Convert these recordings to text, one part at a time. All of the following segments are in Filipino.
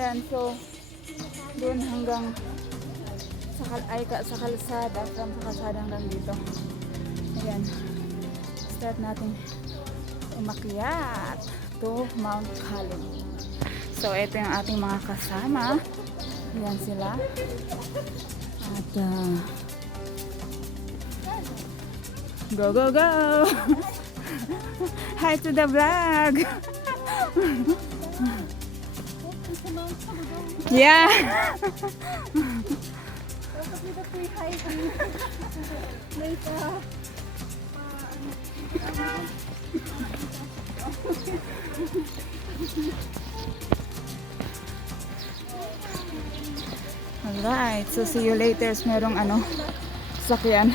Ayan, so doon hanggang sa kalsada, sa kalsada hanggang dito. Ayan, start natin umakyat to Mount Calum. So ito yung ating mga kasama. Ayan sila. At go go go. Hi to the vlog. Yeah. Alright, so see you later. Merong sakyan.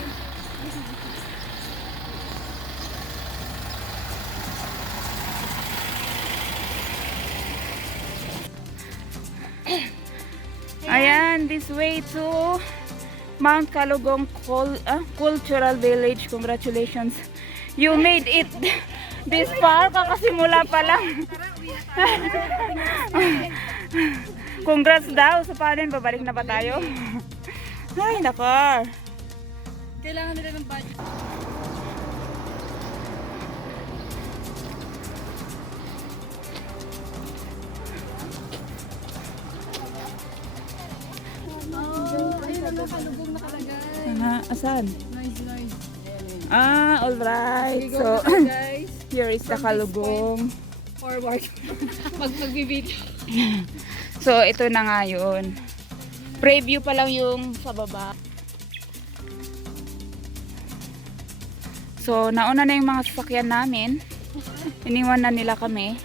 Ayan, this way to Mount Calugong Cultural Village. Congratulations. You made it this far. Kakasimula pa lang. Congrats daw. Sa panin, babalik na ba tayo? Ay, nakar. Kailangan nila ng budget. Nakalugong nakalagay. Asan? Nice. Alright. Sige, So, guys. here is the Calugong. Forward. Magbibideo. So, ito na nga yun. Preview pa lang yung sa baba. So, nauna na yung mga sasakyan namin. Iniwan na nila kami.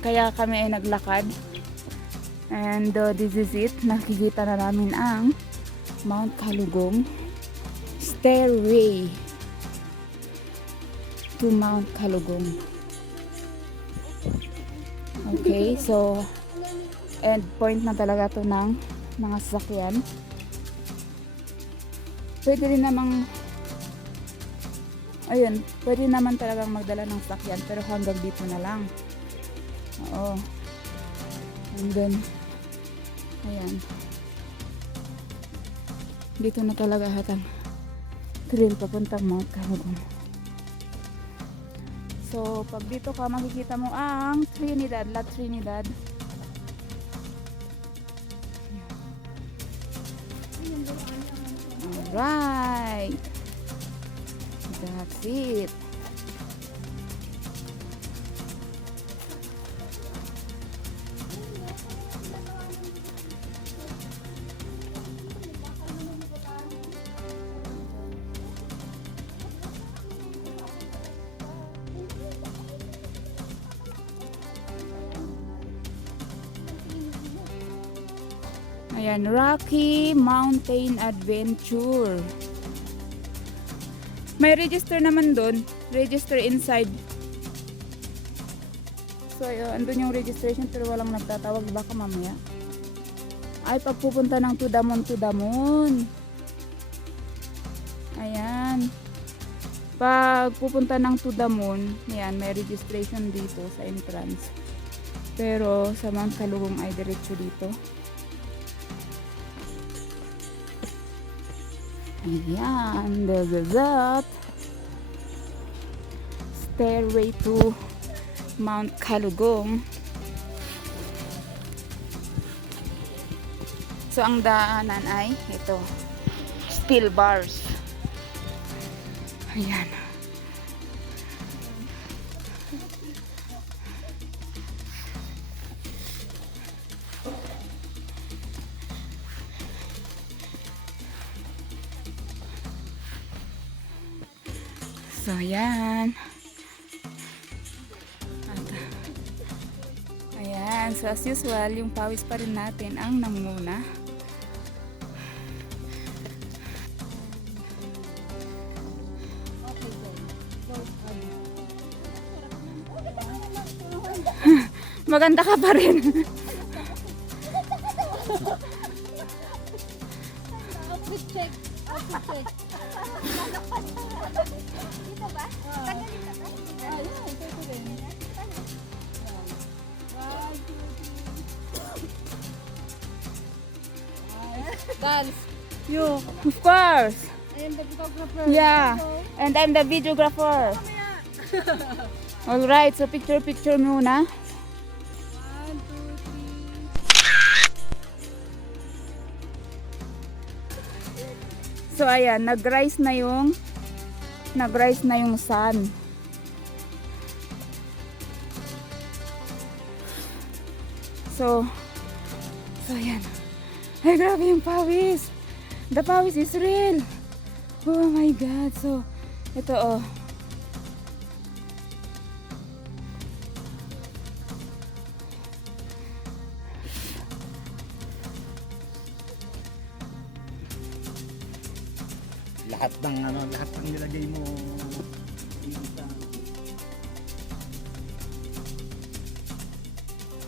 Kaya kami ay naglakad. And this is it. Nakikita na namin ang Mount Calugong Stairway to Mount Calugong. Okay, so end point na talaga to ng mga sasakyan. Pwede rin namang pwede naman talagang magdala ng sasakyan pero hanggang dito na lang. Oo. And then ayan. Dito na talaga hatang trail papuntang Mount Calugong. So, pag dito ka, makikita mo ang Trinidad, La Trinidad. Alright. That's it. Ayan, Rocky Mountain Adventure. May register naman doon. Register inside. So, andun yung registration pero walang nagtatawag. Baka mamaya. Ay, pagpupunta ng Tudamon. Ayan. Pag pupunta ng Tudamon, ayan, may registration dito sa entrance. Pero sa Mount Calugong ay diretso dito. Ayan, there's that. Stairway to Mount Calugong. So, ang daanan ay ito. Steel bars. Ayan. So, ayan. Ayan. So, as usual, yung pawis pa rin natin ang nanguna. Maganda ka pa rin. Outfit check. Dito ba? Tagalin na ba? Ayun, ito rin. 1, 2, 3. Dance. You, of course. I am the photographer. Yeah. And I'm the videographer. Alright, so picture muna. 1, 2, 3. So ayan, nag-rise na yung sun. So ayan. Ay, grabe yung pawis. The pawis is real. Oh my God. So, ito oh. Lahat ng nilagay mo isa.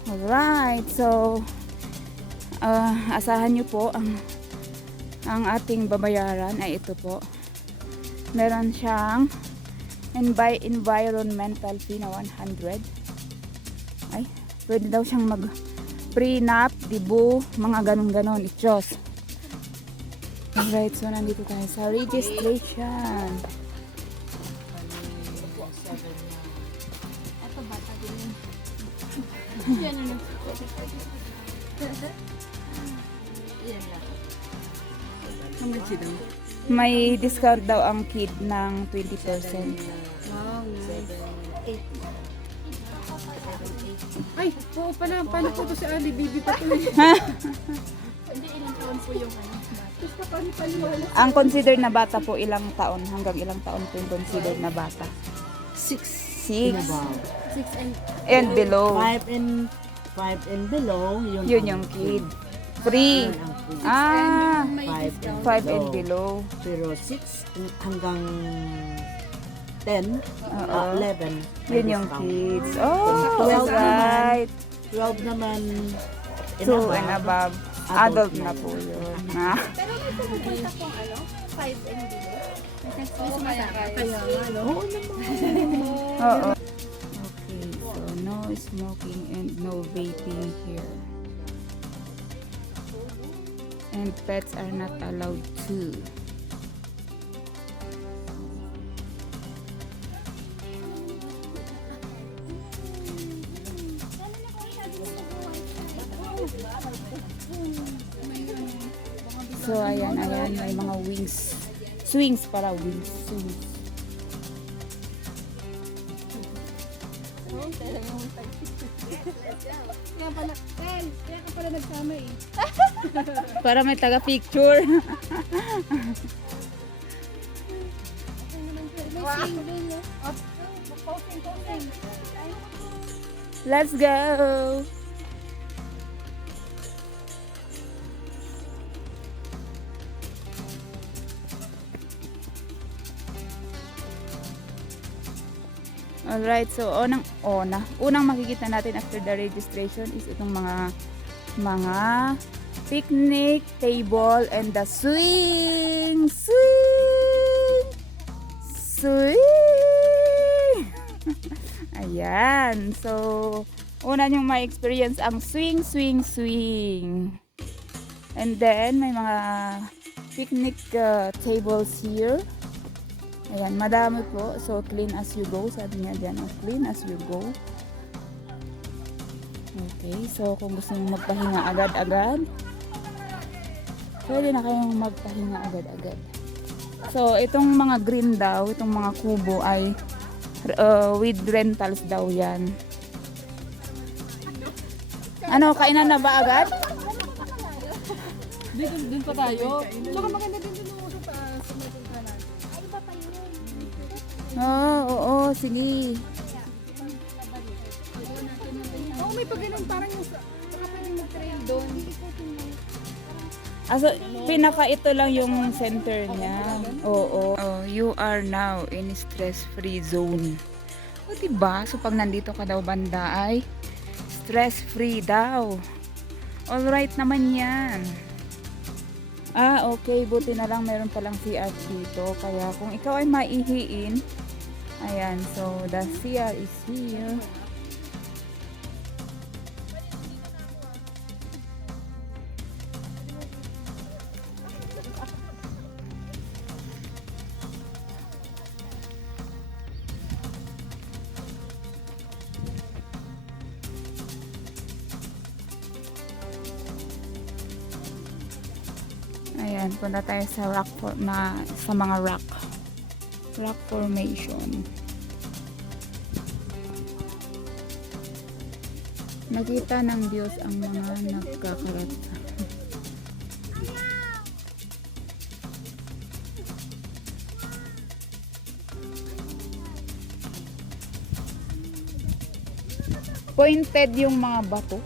Alright, so asahan nyo po ang ating babayaran ay ito po. Meron siyang environmental fee na 100. Ay, pwede daw siyang mag prenup, dibu, mga ganon-ganon, ityos. Alright, so nandito tayo sa registration. Ito bata din. Yan lang. Yan lang. May discount daw ang kid ng 20%. Wow, nice. 8. Ay, oo pala. Paano po ito si Ali? Bibi pa ito. Hindi, ilang taon po yung ano? Ang considered na bata po ilang taon? Hanggang ilang taon po yung considered na bata? 6. 6 6 and and below. 5 and below, Yun yung kid. Free. Ah, may 5 5 and below. Pero 6 hanggang 10, Oo. 11. Yun yung kids. Oh, 12 alright. 12 naman 2 and above. Adult na po yun. Ah. pero may pumupunta pong ano? 5 and below? May sumasakay. Kaya nga, no? Oo naman. Oo. Okay, so no smoking and no vaping here. And pets are not allowed to. So ayan, may mga wings. Swings para wings. Swings. Kaya pala, kaya ka pala nagsama eh. Para may taga-picture. Let's go! Alright, so unang makikita natin after the registration is itong mga picnic table and the swing. Ayan, so una nyong ma-experience ang swing. And then may mga picnic tables here. Ayan, madami po. So, clean as you go. Sabi niya dyan, clean as you go. Okay, so kung gusto nyo magpahinga agad-agad, pwede na kayong magpahinga agad-agad. So, itong mga green daw, itong mga kubo ay with rentals daw yan. Ano, kainan na ba agad? Dun pa tayo. Tsaka maganda din dun sa taas. Ay, iba pa yun. Oo, sige. Oo, may pag ganun parang yung saka pwedeng mag-trail doon. So, pinaka ito lang yung center niya. Oo. Oh, you are now in stress-free zone. O diba? So, pag nandito ka daw banda ay stress-free daw. Alright naman yan. Okay. Buti na lang meron palang CR dito. Kaya kung ikaw ay maihiin, ayan. So, the CR is here. Ayan, punta tayo sa sa mga rock formation. Nakita ng Diyos ang mga nagkakarat. Pointed yung mga bato.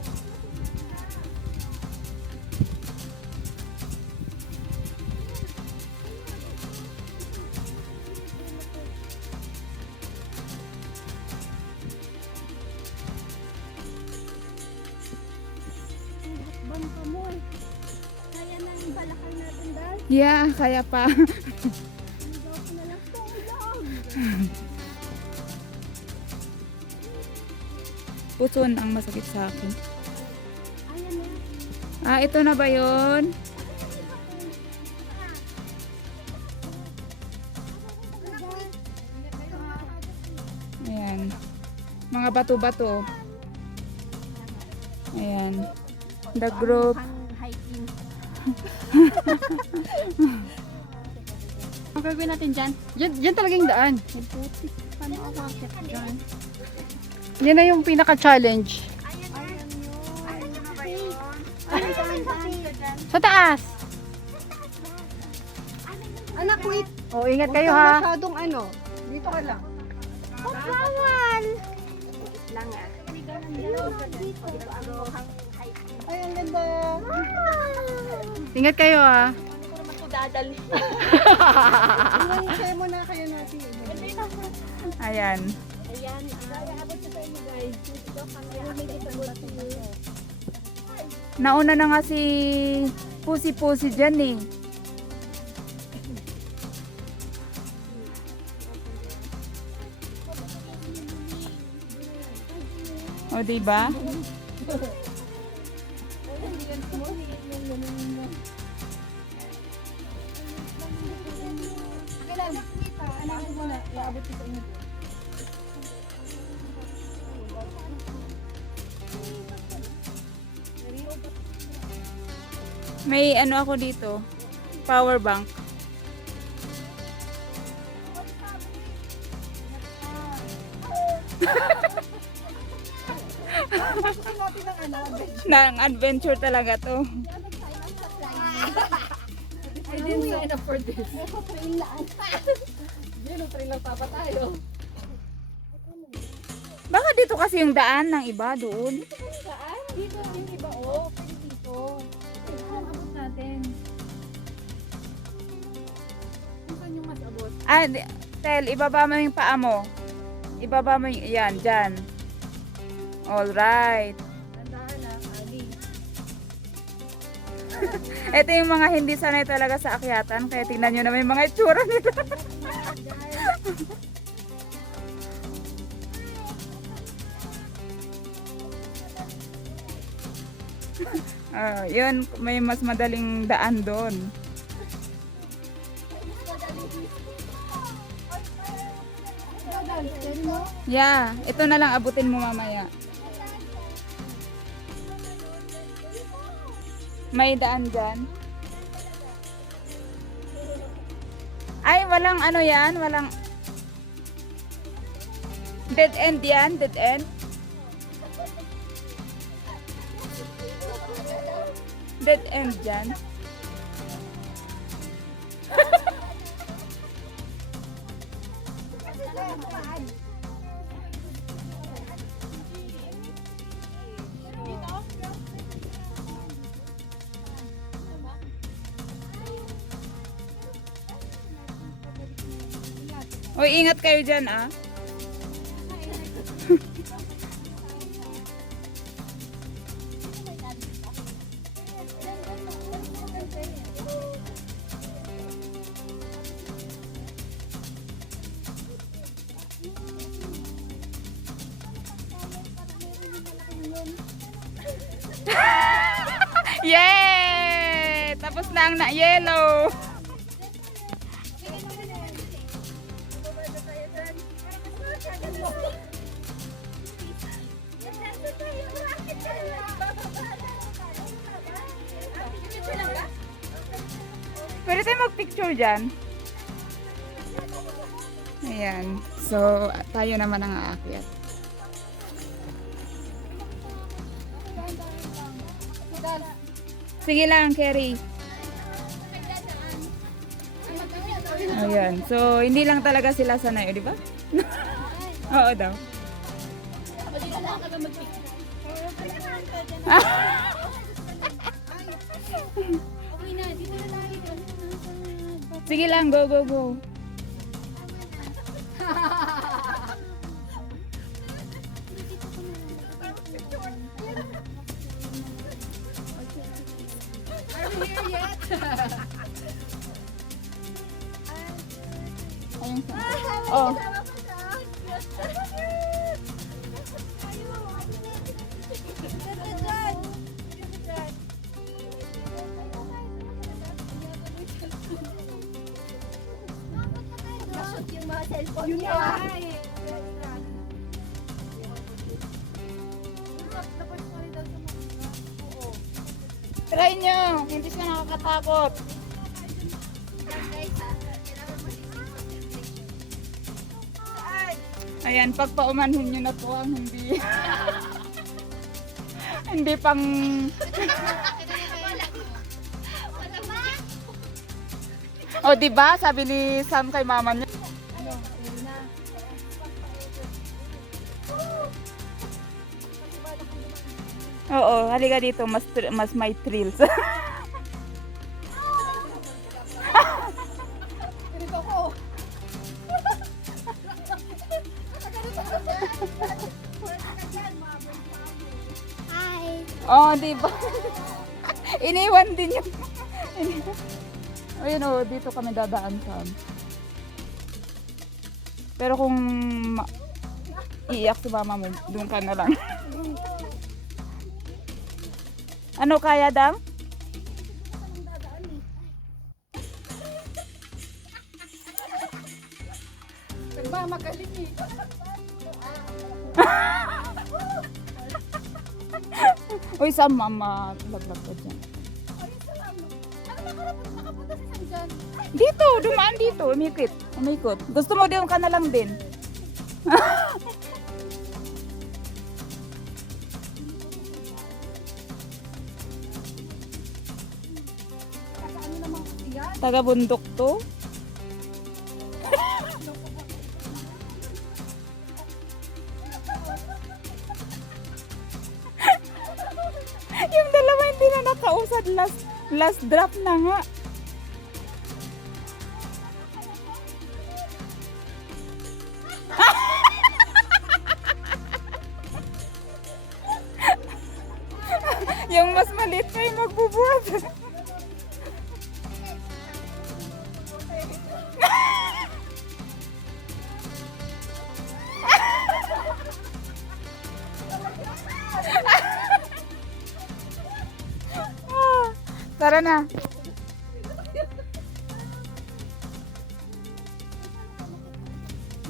Bangka mo eh. Kaya na yung balakang natin dahil. Yeah, kaya pa. Hindi ako na lang tulog. Puson ang masakit sa akin. Ayan na. Ah, ito na ba yun? Ayan. Mga bato-bato. Ayan. The group. Hiking. Ang gagawin natin dyan? Yan talaga yung daan. May putik. Paano ako akit dyan? Yan na yung pinaka-challenge. Ayan yun. Ayan. Sa taas! Anak, wait. O, ingat kayo ha. Masyadong ano. Dito ka lang. Oh, bawal! Lang ah. Ay, ang ganda. Ingat kayo ha. Share mo na kayo natin. Ayan. Ayan. Abot ko sa inyo guys. Dito kami. Nauna na nga si Pusi-Pusi dyan eh. O, diba? May ano ako dito, power bank. Nang adventure talaga to. I didn't sign up for this. Yan, trail lang pa tayo. Baka dito kasi yung daan ng iba doon. Saan? Dito yung iba, oh. Pwede dito. Saan abot natin? Saan yung mas abot? Ah, Tel, ibaba mo yung paa mo. Ibaba mo yung, yan, dyan. Alright. Tandaan na, Ali. Ito yung mga hindi sanay talaga sa akyatan. Kaya tingnan nyo naman yung mga itsura nila. Yun, may mas madaling daan doon. Yeah, ito na lang abutin mo mamaya. May daan dyan. Ay, walang ano yan, walang dead end yan, dead end. Dead end dyan. Hoy, ingat kayo dyan ah. Yay! Tapos na ang na-yellow. Pwede tayo mag-picture dyan. Ayan. So, tayo naman ang aakyat. Sige lang, Kerry. Ayan. So, hindi lang talaga sila sanay, di ba? Oo daw. Okay na, dito na tayo. Sige lang, go, go, go. Ayun. Oh. Yung mga cellphone niya. Try nyo. Hindi siya nakakatakot. Ayan, pag paumanhin nyo na po ang hindi. Hindi pang... O, diba? Sabi ni Sam kay mama niya. Oo, halika dito. Mas may thrills. Hi! Oh, di ba? Iniwan din yung... Ayun oh, dito kami dadaan sa... Pero kung iiyak si mama mo, doon ka na lang. Ano kaya, Dang? Nagmamagaling eh. Uy, Sam, mama, laglag ka dyan. Nakapunta si Sam dyan. Dito, dumaan dito, umikot. Umikot. Gusto mo doon ka na lang din. Ano naman kasi yan? Taga bundok to. Yung dalawa hindi na nakausad, last drop na nga. Yung mas maliit pa yung magbubuhat. Tara na.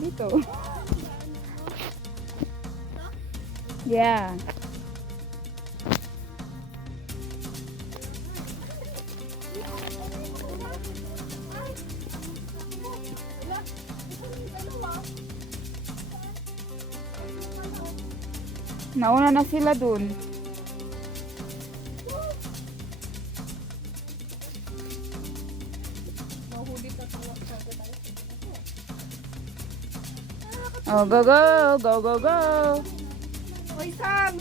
Dito. Yeah. Nauna na sila dun. Oh, go, go, go, go, go. Hoy, Sam!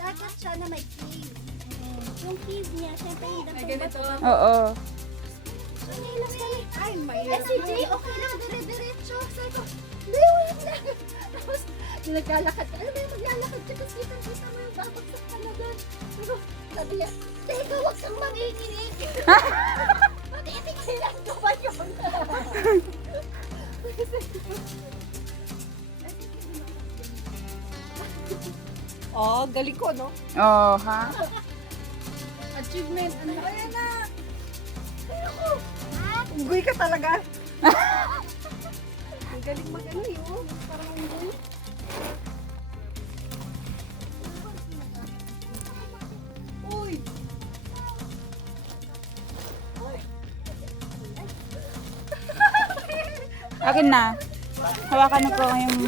Dagat siya na may cave. Yung cave niya, syempre hindi na ganito. Oo. Ay, may si Jay, okay lang, dire-diretso. Sabi ko, hindi, wait lang. Tapos, naglalakad ka. Alam mo yung maglalakad ka, tapos kita mo yung babagsak ka na doon. Sabi niya, teka, huwag kang manginginig. Matitigilan ko ba yun? Oh, galing ko, no? Oh, ha? Achievement. Ano? Ayan na! Unggoy ka talaga. Ang galing mag-ano yun. Parang unggoy. Uy! Akin na. Hawakan ko yung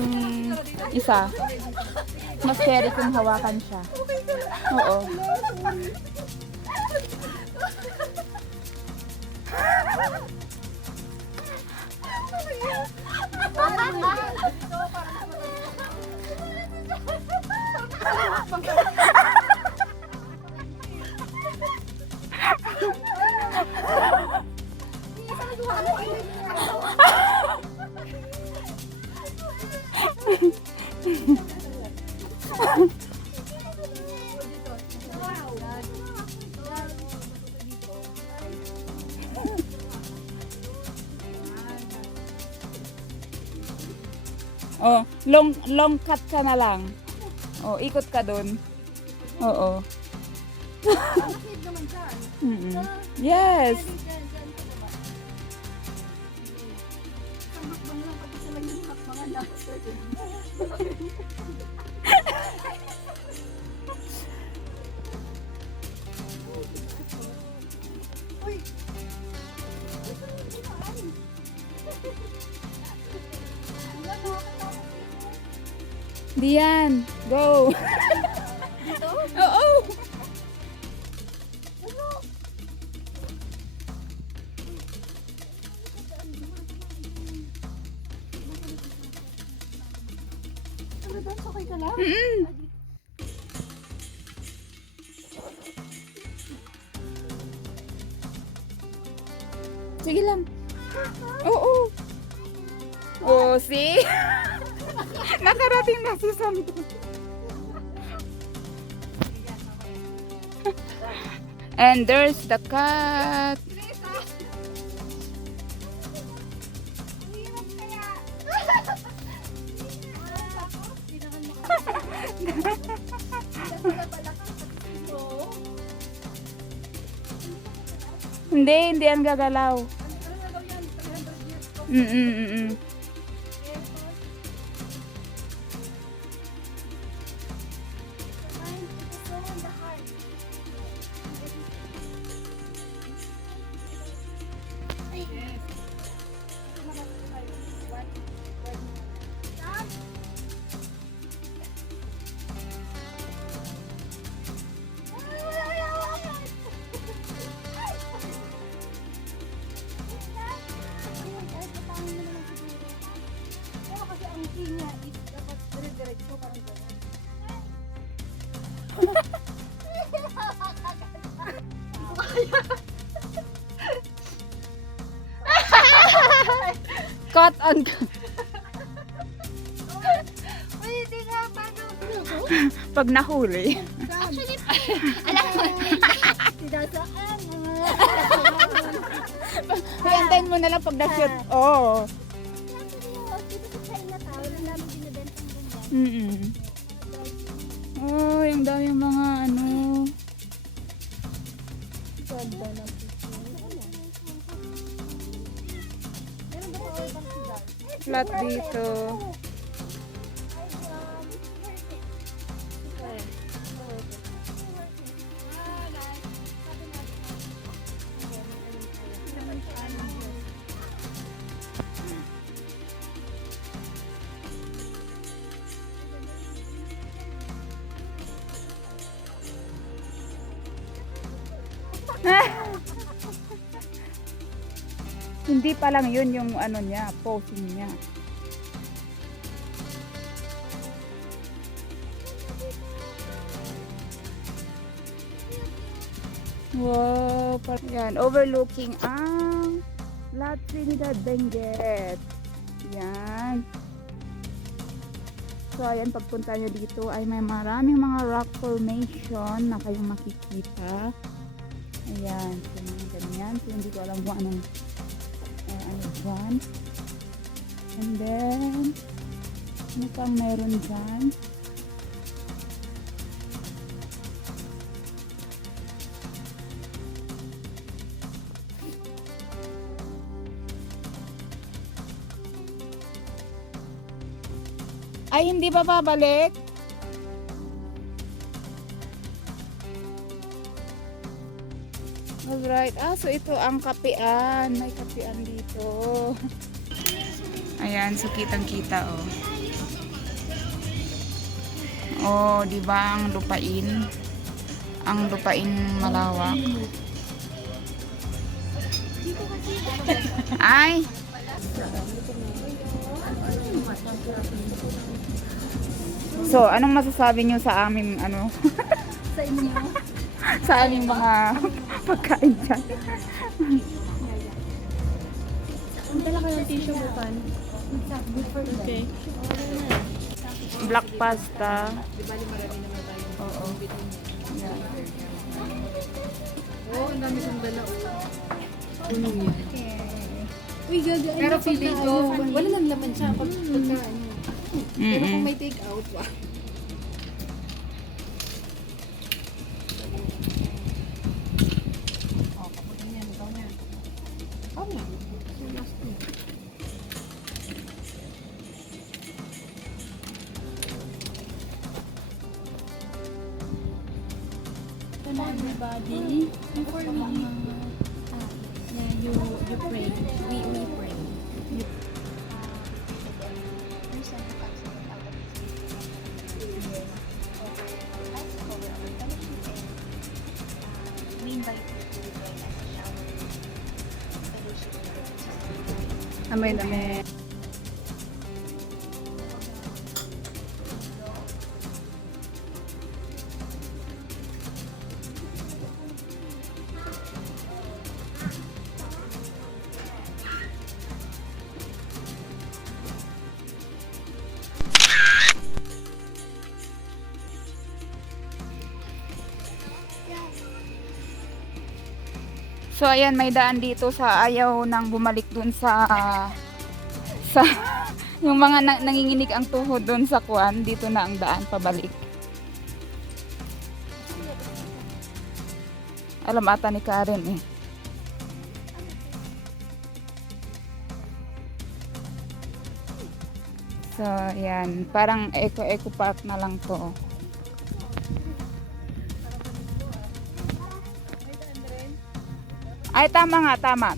isa. Mas scary kung hawakan siya. Oo. Oh, long cut ka na lang. Oh, ikot ka dun. Oo. Mm-mm. Yes. Diyan, go. Dito? Oo. Ano ba? Okay ka lang? Mm-mm. Sige lang. Oo. Oh, see? Nakarating na si Santo. And there's the cat. Hindi yan gagalaw. Mm. Caught on. Pwede nga, paano? Pag nahuli. Actually, alam mo, sinasaan. Hiyantayin mo na lang pag na-shoot. Oo. Dito sa Chinatown, ang namin binibentang ganyan. Mm. Oh, yung dami mga ano. Ganda ng picture. Meron ba kayo bang sigal? Flat dito. Hindi pa lang yun yung ano niya, posing niya. Wow, yan, overlooking ang La Trinidad Benguet. Yan. So, ayan, pagpunta nyo dito ay may maraming mga rock formation na kayong makikita. Ayan, so mga ganyan. So, hindi ko alam kung anong ano dyan. And then, ano pang meron dyan? Ay, hindi ba babalik? Alright. Ah, so ito ang kapian. May kapian dito. Ayan, so kitang-kita oh. Oh, di ba ang lupain? Ang lupain malawak. Ay! So, anong masasabi niyo sa aming ano? Sa inyo. Sa aming mga pagkain dyan? Dala ko yung tissue bukan. Okay. Black pasta. Oo. Yan. Oo, ang dami kong dala. Puno yan. Uy, gaga. Pero feeling ko, wala nang laman siya pag pagkain. Pero kung may take out, wah. Everybody, before we you pray. We pray. Amen, amen. So ayan, may daan dito sa ayaw nang bumalik dun sa yung mga nanginginig ang tuhod dun sa kuwan, dito na ang daan pabalik. Alam ata ni Karen eh. So ayan, parang eco park na lang to. Ay, tama nga, tama.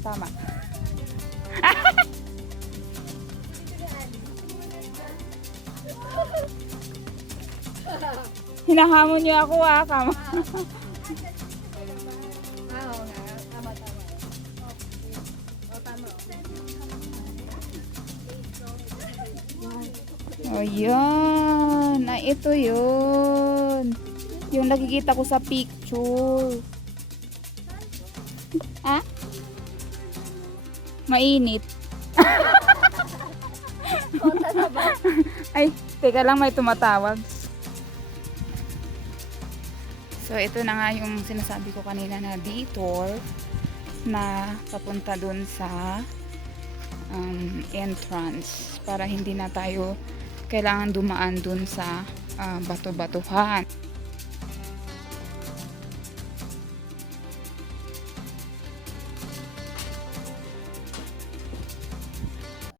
Hinahamon niyo ako kama. Oo nga, tama. Oh, yun. Ay, ito yun. Yung nakikita ko sa picture. Ah? Mainit. Ay, teka lang, may tumatawag. So, ito na nga yung sinasabi ko kanina na detour na papunta dun sa entrance para hindi na tayo kailangan dumaan dun sa bato-batuhan.